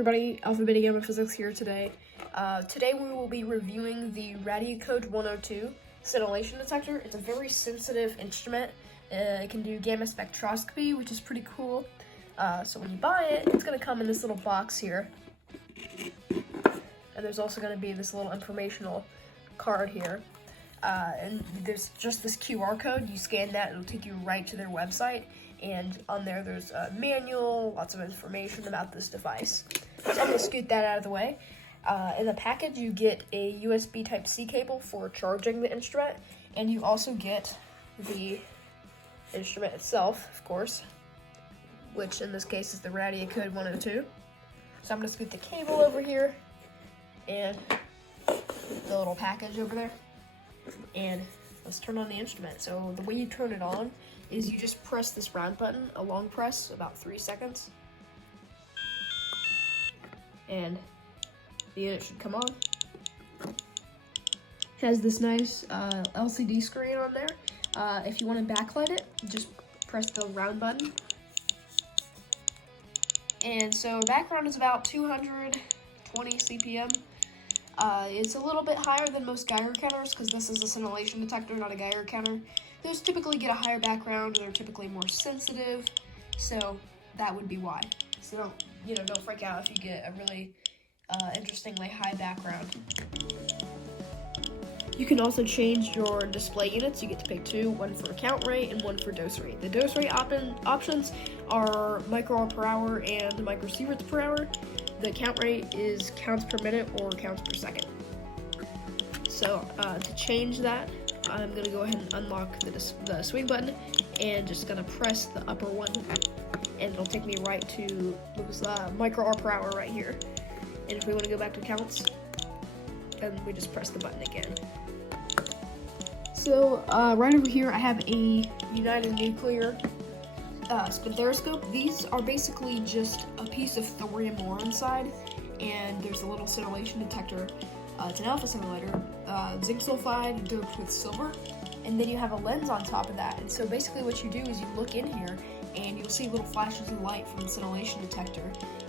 everybody, Alphabet Gamma Physics here today. Today we will be reviewing the Radiacode 102 scintillation detector. It's a very sensitive instrument. It can do gamma spectroscopy, which is pretty cool. So when you buy it, it's going to come in this little box here. And there's also going to be this little informational card here. And there's just this QR code. You scan that, it'll take you right to their website. And on there, there's a manual, lots of information about this device. So I'm going to scoot that out of the way. In the package, you get a USB Type-C cable for charging the instrument, and you also get the instrument itself, of course, which in this case is the Radiacode 102. So I'm going to scoot the cable over here, and the little package over there, and let's turn on the instrument. So the way you turn it on is you just press this round button, a long press, about 3 seconds. And the unit should come on. It has this nice LCD screen on there. If you want to backlight it, just press the round button. And so background is about 220 CPM. It's a little bit higher than most Geiger counters because this is a scintillation detector, not a Geiger counter. Those typically get a higher background, they're typically more sensitive, so that would be why. So don't freak out if you get a really interestingly high background. You can also change your display units. You get to pick two, one for count rate and one for dose rate. The dose rate options are microamp per hour and microsieverts per hour. The count rate is counts per minute or counts per second. So to change that, I'm going to go ahead and unlock the swing button and just going to press the upper one, and it'll take me right to this microamp per hour right here. And if we want to go back to counts, then we just press the button again. So right over here I have a United Nuclear spectroscope. These are basically just a piece of thorium ore inside, and there's a little scintillation detector. It's an alpha scintillator, zinc sulfide doped with silver, and then you have a lens on top of that. And so basically what you do is you look in here and you'll see little flashes of light from the scintillation detector,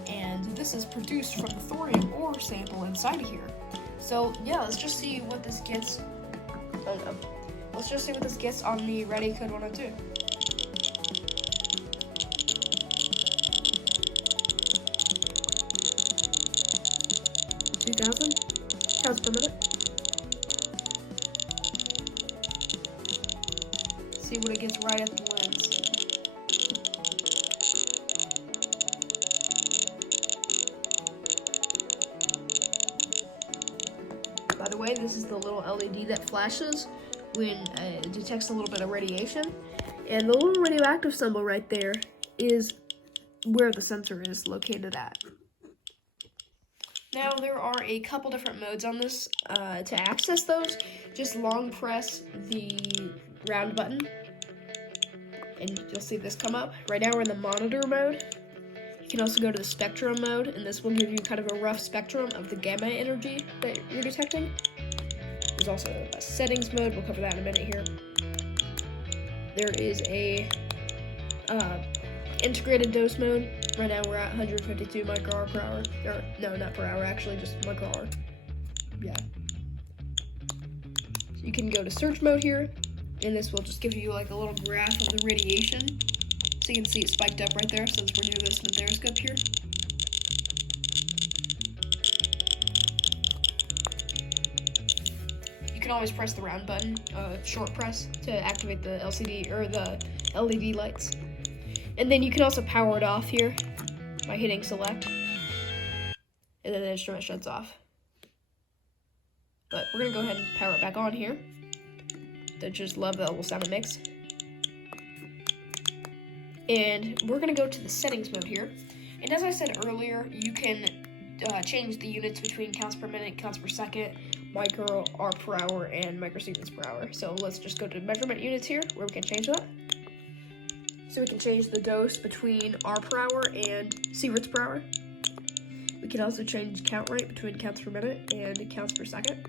and this is produced from the thorium ore sample inside of here. So yeah, let's just see what this gets. Let's just see what this gets on the Radiacode 102. Counts per minute. See what it gets right at the lens. By the way, this is the little LED that flashes when it detects a little bit of radiation. And the little radioactive symbol right there is where the sensor is located at. Now, there are a couple different modes on this. To access those, just long press the round button, and you'll see this come up. Right now we're in the monitor mode. You can also go to the spectrum mode, and this will give you kind of a rough spectrum of the gamma energy that you're detecting. There's also a settings mode. We'll cover that in a minute here. There is a integrated dose mode. Right now we're at 152 microamp per hour. Or, no, not per hour, actually, just microamp. Yeah. So you can go to search mode here, and this will just give you like a little graph of the radiation. So you can see it spiked up right there since we're near this spectroscope here. You can always press the round button, short press, to activate the LCD or the LED lights. And then you can also power it off here by hitting select, and then the instrument shuts off. But we're gonna go ahead and power it back on here. I just love the little sound it makes. And we're gonna go to the settings mode here. And as I said earlier, you can change the units between counts per minute, counts per second, microamp per hour, and microsieverts per hour. So let's just go to measurement units here, where we can change that. So we can change the dose between R per hour and sieverts per hour. We can also change count rate between counts per minute and counts per second.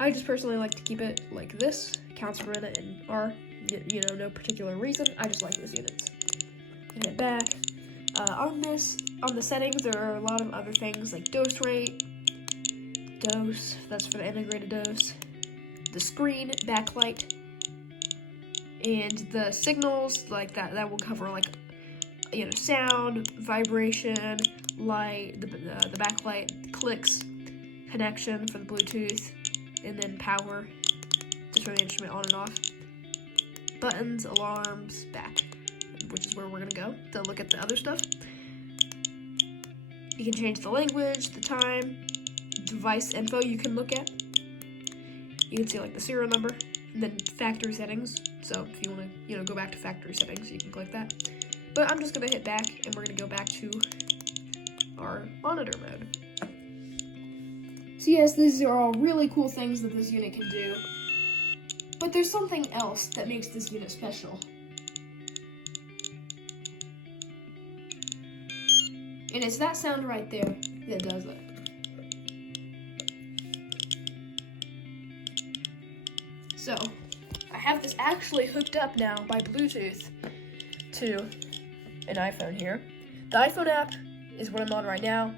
I just personally like to keep it like this, counts per minute and R. No particular reason. I just like those units. Hit back. On the settings, there are a lot of other things like dose rate, dose, that's for the integrated dose, the screen, backlight, and the signals, like that will cover, like, you know, sound, vibration, light, the backlight, clicks, connection for the Bluetooth, and then power, just for the instrument on and off, buttons, alarms, back, which is where we're gonna go to look at the other stuff. You can change the language, the time, device info you can look at. You can see like the serial number, and then factory settings. So if you want to, you know, go back to factory settings, you can click that. But I'm just gonna hit back, and we're gonna go back to our monitor mode. So yes, these are all really cool things that this unit can do. But there's something else that makes this unit special. And it's that sound right there that does it. So, I have this actually hooked up now by Bluetooth to an iPhone here. The iPhone app is what I'm on right now.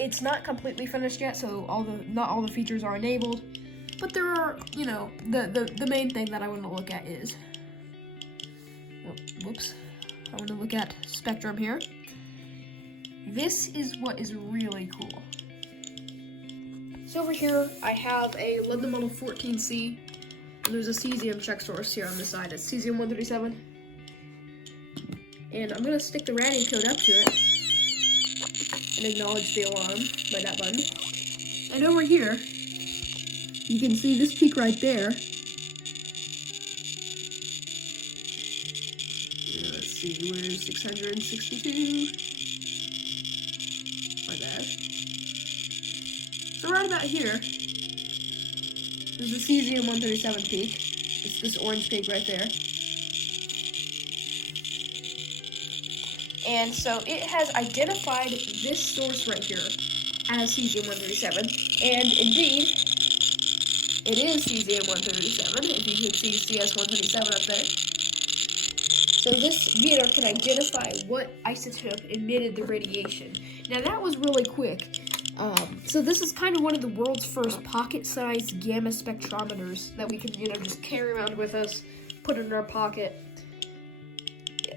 It's not completely finished yet, so not all the features are enabled. But there are, you know, the main thing that I want to look at is, whoops, I want to look at Spectrum here. This is what is really cool. So over here, I have a London Model 14C, and there's a cesium check source here on the side. It's cesium-137. And I'm gonna stick the Radiacode up to it and acknowledge the alarm by that button. And over here, you can see this peak right there. Let's see, where's 662? My bad. So right about here, there's a cesium-137 peak. It's this orange peak right there. And so it has identified this source right here as cesium-137. And indeed, it is cesium-137, if you can see CS-137 up there. So this meter can identify what isotope emitted the radiation. Now that was really quick. So this is kind of one of the world's first pocket-sized gamma spectrometers that we can, you know, just carry around with us, put it in our pocket,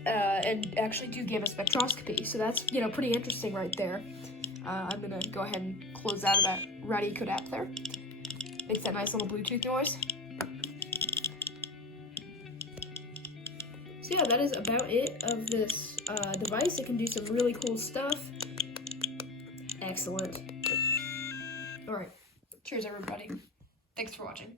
and actually do gamma spectroscopy. So that's, you know, pretty interesting right there. I'm gonna go ahead and close out of that Radiacode app there. Makes that nice little Bluetooth noise. So yeah, that is about it of this device. It can do some really cool stuff. Excellent. Alright, cheers everybody. Thanks for watching.